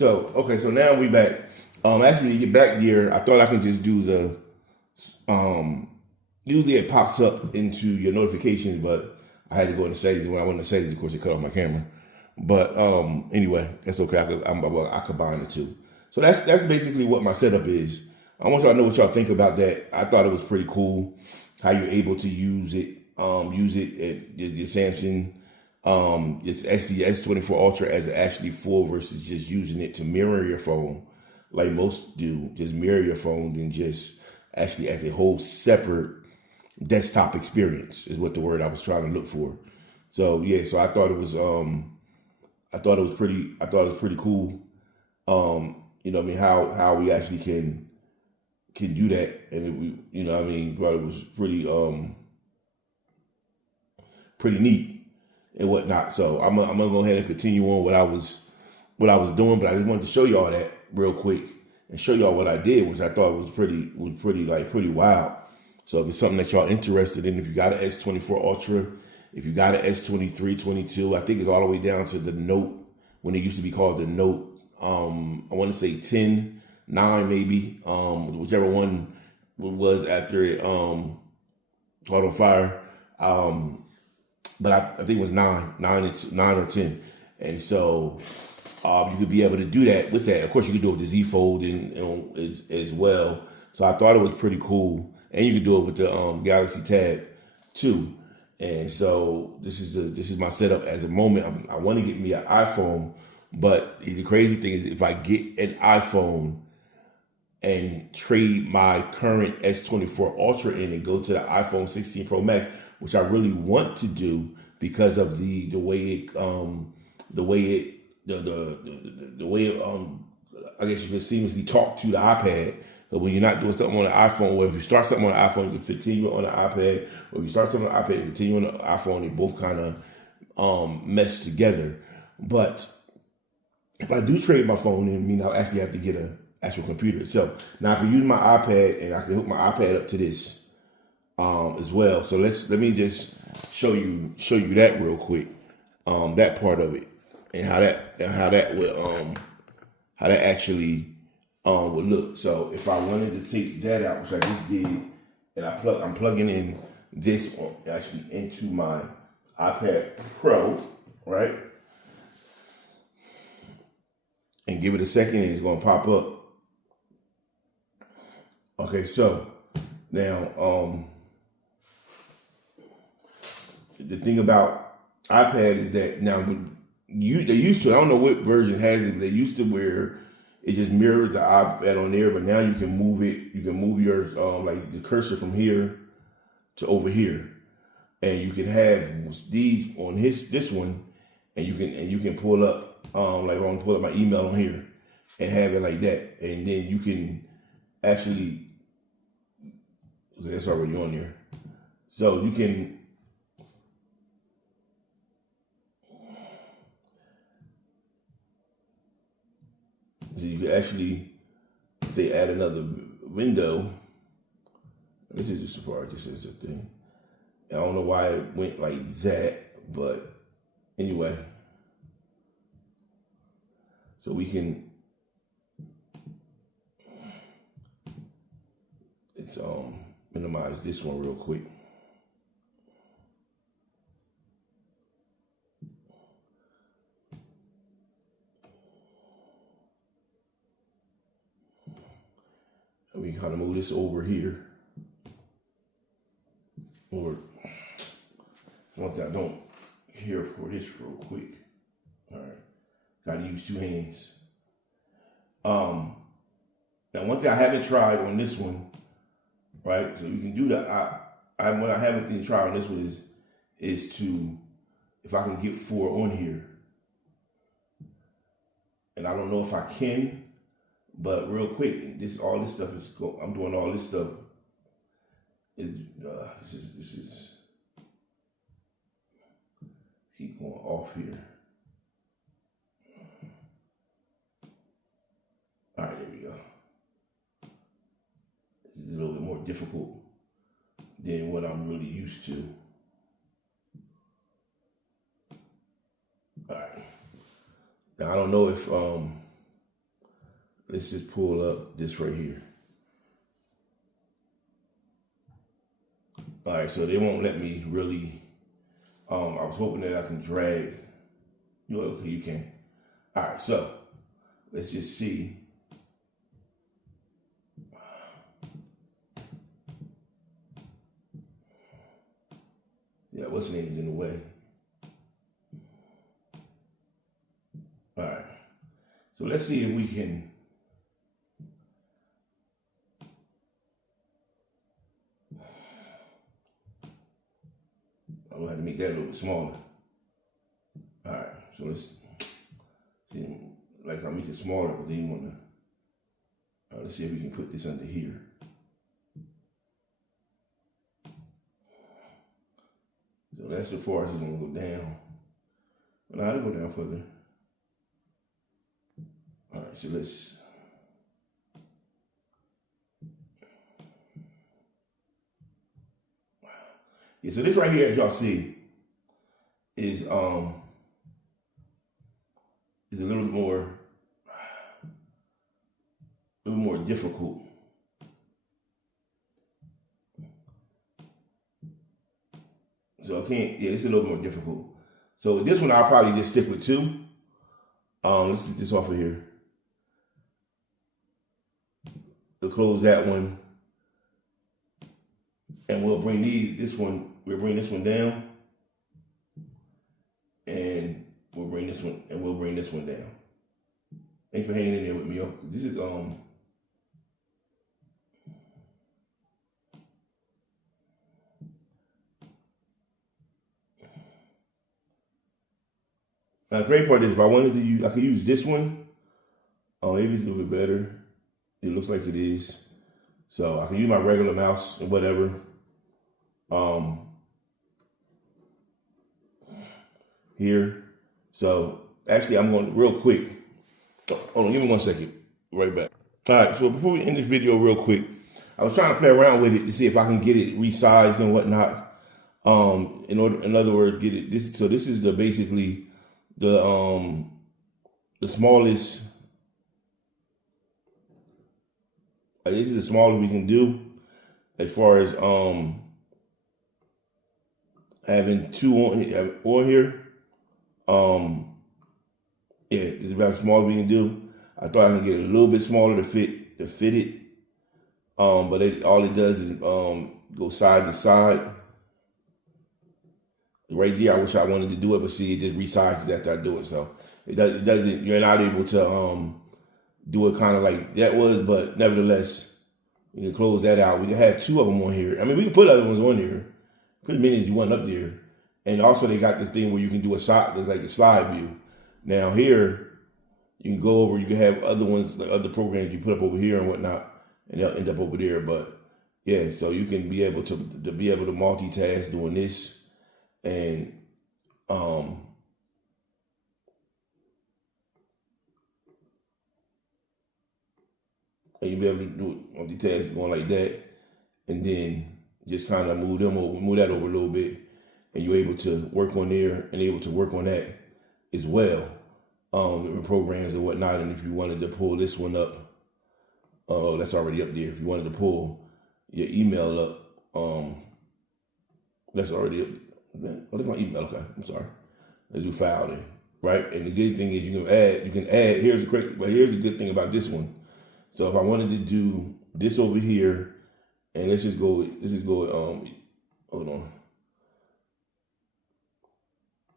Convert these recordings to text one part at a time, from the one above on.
Okay, so now we back. Actually, to get back there, I thought I could just do the. Usually it pops up into your notifications, but I had to go into settings. When I went into settings, of course, it cut off my camera. But anyway, that's okay. I combine the two. So that's basically what my setup is. I want y'all to know what y'all think about that. I thought it was pretty cool how you're able to use it. Use it at your Samsung. It's actually S24 Ultra as actually full versus just using it to mirror your phone, like most do. Just mirror your phone, then just actually as a whole separate desktop experience is what the word I was trying to look for. So yeah, so I thought it was pretty cool. You know what I mean, how we actually can do that, and we, you know what I mean, thought it was pretty neat and whatnot. So I'm gonna go ahead and continue on what I was doing, but I just wanted to show y'all that real quick and show y'all what I did, which I thought was pretty wild. So if it's something that y'all interested in, if you got an S24 Ultra, if you got an S23, 22, I think it's all the way down to the Note, when it used to be called the Note. I want to say 10, 9 maybe, whichever one was after it caught on fire. But I think it was 9 or 10. And so you could be able to do that with that. Of course, you could do it with the Z Fold and as well. So I thought it was pretty cool. And you could do it with the Galaxy Tab too. And so this is my setup as a moment. I want to get me an iPhone, but the crazy thing is if I get an iPhone and trade my current S24 Ultra in and go to the iPhone 16 Pro Max, which I really want to do because of the way it I guess you can seamlessly talk to the iPad. But when you're not doing something on the iPhone, or if you start something on the iPhone, you can continue on the iPad, or if you start something on the iPad, you continue on the iPhone. They both kind of mesh together. But if I do trade my phone in, I'll actually have to get an actual computer itself. Now I can use my iPad, and I can hook my iPad up to this as well. So let me just show you that real quick, that part of it, and how that actually would look. So if I wanted to take that out, which I just did, and I'm plugging in this actually into my iPad Pro, right? And give it a second, and it's going to pop up. Okay, so now the thing about iPad is that now they used to, I don't know what version has it, they used to where it just mirrored the iPad on there, but now you can move it. You can move your like the cursor from here to over here, and you can have these on this one, and you can pull up like I want to pull up my email on here and have it like that, and then you can actually, that's already on there, so you can. So you can actually say add another window. This is just a part. This is a thing. I don't know why it went like that, but anyway. So we can. Let's minimize this one real quick. We kind of move this over here. Or one thing I don't hear for this real quick. All right. Got to use two hands. Now one thing I haven't tried on this one, right? So you can do that. What I haven't tried on this one is to, if I can get 4 on here. And I don't know if I can. But real quick, all this stuff is I'm doing all this stuff. This is keep going off here. All right, there we go. This is a little bit more difficult than what I'm really used to. All right. Now I don't know if let's just pull up this right here. All right, so they won't let me really. I was hoping that I can drag. Okay, you can. All right, so let's just see. Yeah, what's the name's in the way? All right, so let's see if we can. I'm gonna have to make that a little bit smaller. All right, so let's see. Like I make it smaller, but then you want to. Let's see if we can put this under here. So that's as far as it's gonna go down. But now it'll go down further. All right, so let's. Yeah, so this right here, as y'all see, is a little more difficult. So I can't. Yeah, it's a little more difficult. So this one I'll probably just stick with 2. Let's get this off of here. We'll close that one, and we'll bring this one. We'll bring this one down, and we'll bring this one, and we'll bring this one down. Thanks for hanging in there with me. This is Now, the great part is if I wanted to use, I could use this one. Maybe it's a little bit better. It looks like it is. So I can use my regular mouse and whatever. Here. So actually, I'm going real quick. Hold on, give me 1 second. Right back. All right. So before we end this video, real quick, I was trying to play around with it to see if I can get it resized and whatnot. In other words, get it this. So this is basically the smallest. This is the smallest we can do as far as having 2 on here. Yeah, it's about as small as we can do. I thought I could get a little bit smaller to fit it. But all it does is go side to side. Right there, I wish I wanted to do it, but see, it just resizes after I do it. So it doesn't. You're not able to do it kind of like that was, but nevertheless, we can close that out. We can have 2 of them on here. I mean, we can put other ones on here. Put as many as you want up there. And also, they got this thing where you can do a side, there's like a slide view. Now here, you can go over. You can have other ones, like other programs you put up over here and whatnot, and they'll end up over there. But yeah, so you can be able to multitask doing this. And you'll be able to do it multitask going like that, and then just kind of move that over a little bit, and you're able to work on there and able to work on that as well, different programs and whatnot. And if you wanted to pull this one up, that's already up there. If you wanted to pull your email up, that's already up. Oh, that's my email. Okay, I'm sorry. Let's do file there, right? And the good thing is you can add. Here's the good thing about this one. So if I wanted to do this over here, and let's just go. Hold on.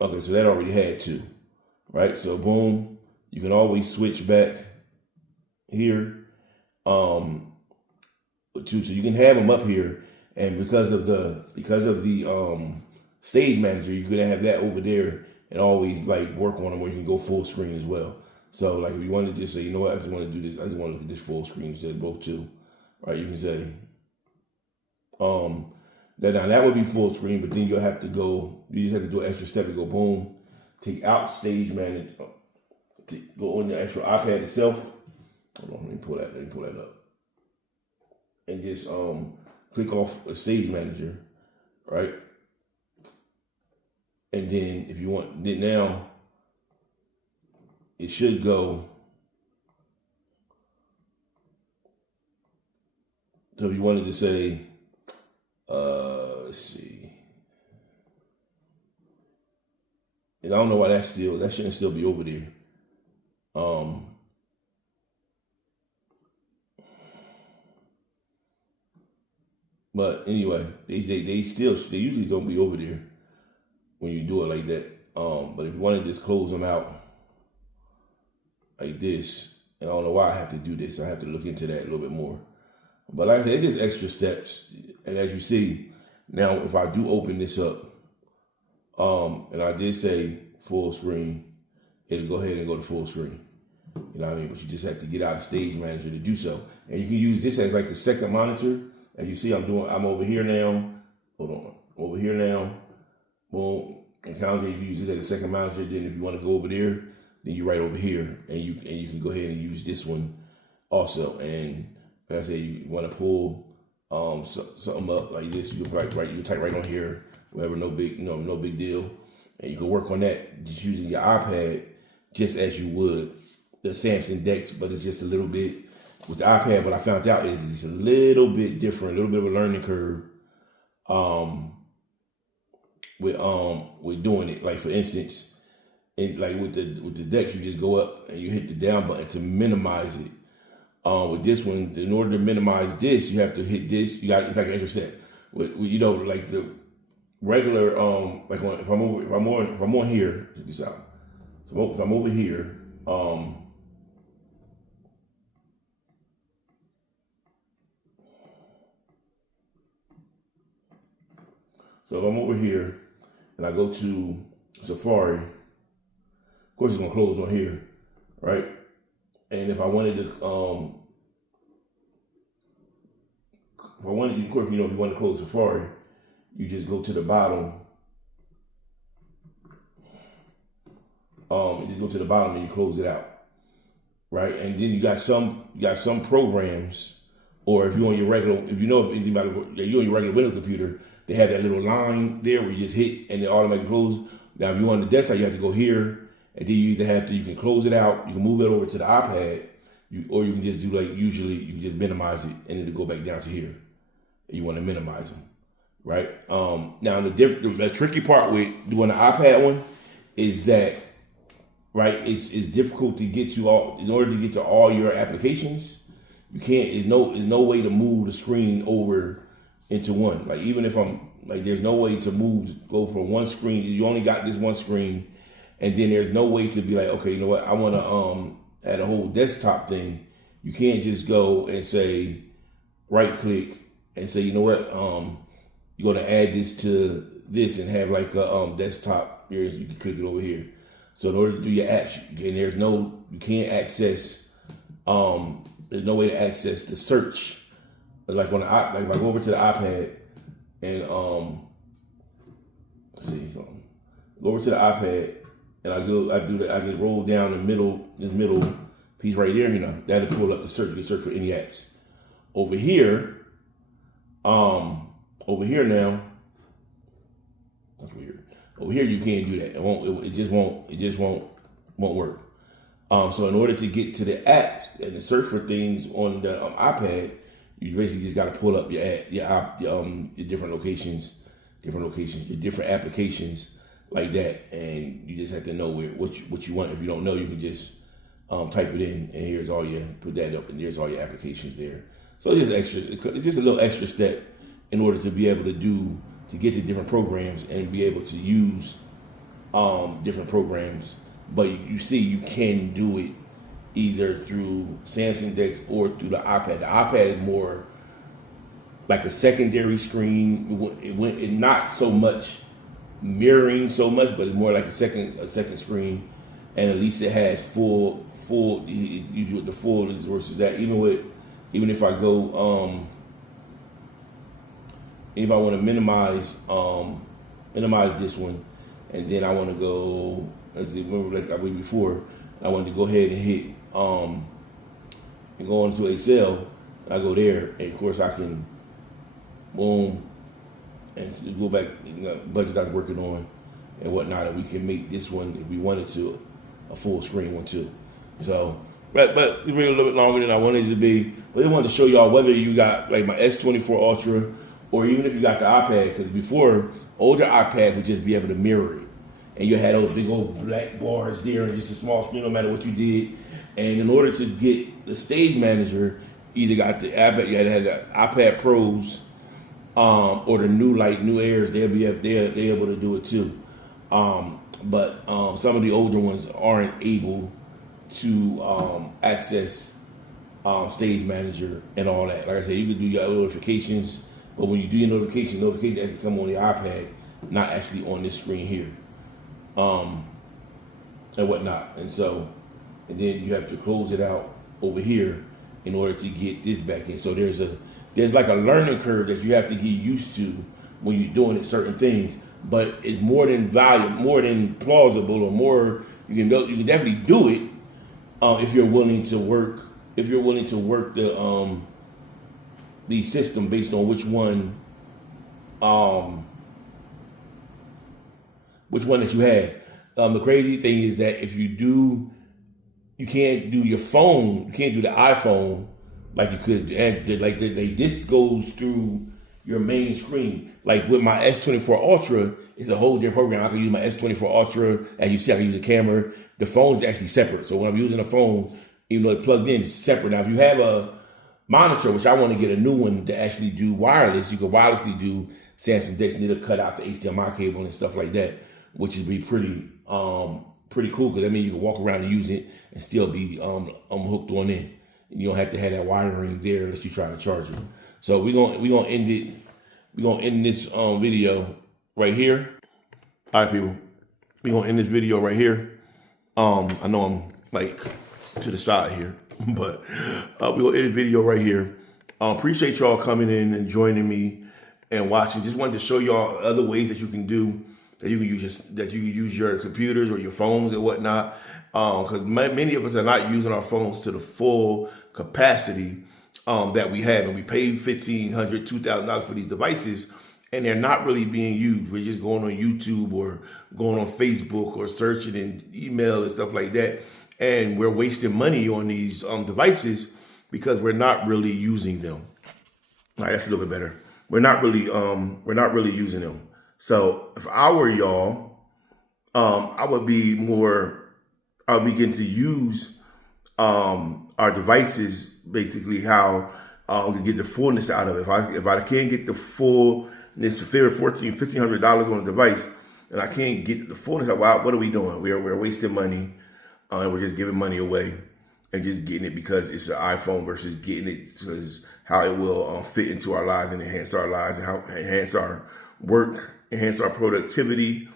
Okay, so that already had 2, right? So boom, you can always switch back here. So you can have them up here, and because of the Stage Manager, you could have that over there and always like work on them where you can go full screen as well. So like if you want to just say, you know what, I just want to do this, I just want to look at this full screen instead of both 2, right? You can say, that would be full screen, but then you just have to do an extra step to go boom, take out Stage Manager, to go on the actual iPad itself. Hold on, let me pull that up. And just click off a Stage Manager, right? And then if you want, now it should go So if you wanted to say, let's see, and I don't know why that shouldn't still be over there. But anyway, they usually don't be over there when you do it like that. But if you want to just close them out like this, and I don't know why I have to do this. I have to look into that a little bit more. But like I said, it's just extra steps. And as you see, now if I do open this up, and I did say full screen, it'll go ahead and go to full screen. You know what I mean? But you just have to get out of Stage Manager to do so. And you can use this as like a second monitor. As you see, I'm over here now. Hold on. Over here now. Boom. And calendar, you can use this as a second monitor. Then if you want to go over there, then you right over here. And you can go ahead and use this one also. And like I said, you want to pull something up like this, you can type right on here, whatever, no big deal. And you can work on that just using your iPad just as you would the Samsung Dex, but it's just a little bit with the iPad. What I found out is it's a little bit different, a little bit of a learning curve with doing it. Like for instance, like with the Dex, you just go up and you hit the down button to minimize it. With this one, in order to minimize this, you have to hit this. It's like an extra step. With like the regular like if I'm on here, check this out. So if I'm over here, so if I'm over here and I go to Safari, of course it's gonna close on here, right? And if I wanted to, of course, if you want to close Safari, you just go to the bottom. You just go to the bottom and you close it out, right? And then you got some programs, or if you're on your regular, if you know anything about it, you're on your regular Windows computer, they have that little line there where you just hit and it automatically closes. Now, if you're on the desktop, you have to go here. And then you can close it out, you can move it over to the iPad, or you can just do like usually, you can just minimize it and it'll go back down to here. And you want to minimize them, right? Now the tricky part with doing the iPad one is that, right, it's difficult to get to in order to get to all your applications, you can't, there's no way to move the screen over into one. Like even if there's no way to go from one screen, you only got this one screen. And then there's no way to be like, okay, you know what? I want to add a whole desktop thing. You can't just go and say, right click and say, you know what? You're going to add this to this and have like a desktop. You can click it over here. So in order to do your apps, you can't access. There's no way to access the search. Like on the like go over to the iPad and let's see, go over to the iPad. And I do that. I just roll down this middle piece right there. That'll pull up the search. You can search for any apps. Over here now. That's weird. Over here you can't do that. It just won't work. So in order to get to the apps and to search for things on the iPad, you basically just got to pull up your different locations, your different applications. Like that, and you just have to know what you want. If you don't know, you can just type it in, and put that up, and here's all your applications there. So it's just a little extra step in order to be able to get to different programs and be able to use different programs. But you see, you can do it either through Samsung Dex or through the iPad. The iPad is more like a secondary screen. It not so much mirroring so much, but it's more like a second screen, and at least it has full usually with the full versus that. Even if I go if I want to minimize this one, and then I want to go, as remember like I did before, I wanted to go ahead and hit and go into Excel. I go there, and of course I can boom. And go back, budget I was working on and whatnot, and we can make this one, if we wanted to, a full screen one too. So but it's been a little bit longer than I wanted it to be. But I wanted to show y'all whether you got like my S24 Ultra or even if you got the iPad, because before older iPads would just be able to mirror it, and you had those big old black bars there and just a small screen no matter what you did. And in order to get the Stage Manager, either got the iPad, you had to have the iPad Pros, or the new Airs. They're able to do it too. But some of the older ones aren't able to access Stage Manager and all that. Like I said, you can do your notifications, but when you do your notifications actually come on the iPad, not actually on this screen here, and whatnot. And then you have to close it out over here in order to get this back in. So there's like a learning curve that you have to get used to when you're doing it, certain things. But it's more than valuable, more than plausible, or more you can definitely do it if you're willing to work. If you're willing to work the system based on which one that you have. The crazy thing is that if you can't do your phone, you can't do the iPhone like you could. And like this goes through your main screen. Like with my S24 Ultra, it's a whole different program. I can use my S24 Ultra, as you see, I can use a camera. The phone's actually separate. So when I'm using a phone, even though it's plugged in, it's separate. Now, if you have a monitor, which I want to get a new one to actually do wireless, you can wirelessly do Samsung Dex, and it'll cut out the HDMI cable and stuff like that, which would be pretty cool, because that means you can walk around and use it and still be hooked on in. And you don't have to have that wiring there unless you're trying to charge it. So we're gonna end it. We're gonna end this video right here. All right, people. We're gonna end this video right here. I know I'm like to the side here, but we're gonna end the video right here. Appreciate y'all coming in and joining me and watching. Just wanted to show y'all other ways that you can do that you can use your computers or your phones and whatnot. Because many of us are not using our phones to the full capacity that we have, and we paid $1,500, $2,000 for these devices, and they're not really being used. We're just going on YouTube or going on Facebook or searching in email and stuff like that, and we're wasting money on these devices because we're not really using them. All right, that's a little bit better. We're not really using them. So if I were y'all, I would begin to use our devices basically how we can get the fullness out of it. If I can't get the fullness to $1,500 on a device, and I can't get the fullness out, what are we doing? We're wasting money, and we're just giving money away and just getting it because it's an iPhone versus getting it because how it will fit into our lives and enhance our lives and how enhance our work, enhance our productivity,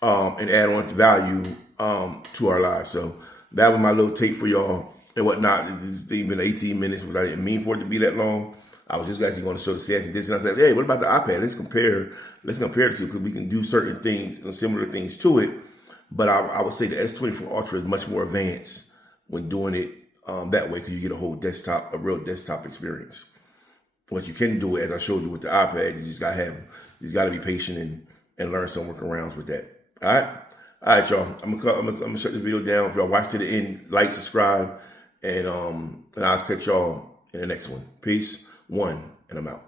and add on to value to our lives. So that was my little take for y'all and whatnot. It's been 18 minutes, but I didn't mean for it to be that long. I was just actually going to show the Samsung Dex, and I said, hey, what about the iPad? Let's compare the two, because we can do certain things, similar things to it. But I would say the S24 Ultra is much more advanced when doing it that way, because you get a real desktop experience. What you can do, as I showed you with the iPad, you just got to be patient and learn some workarounds with that. All right, y'all. I'm gonna shut the video down. If y'all watch to the end, like, subscribe, and I'll catch y'all in the next one. Peace, and I'm out.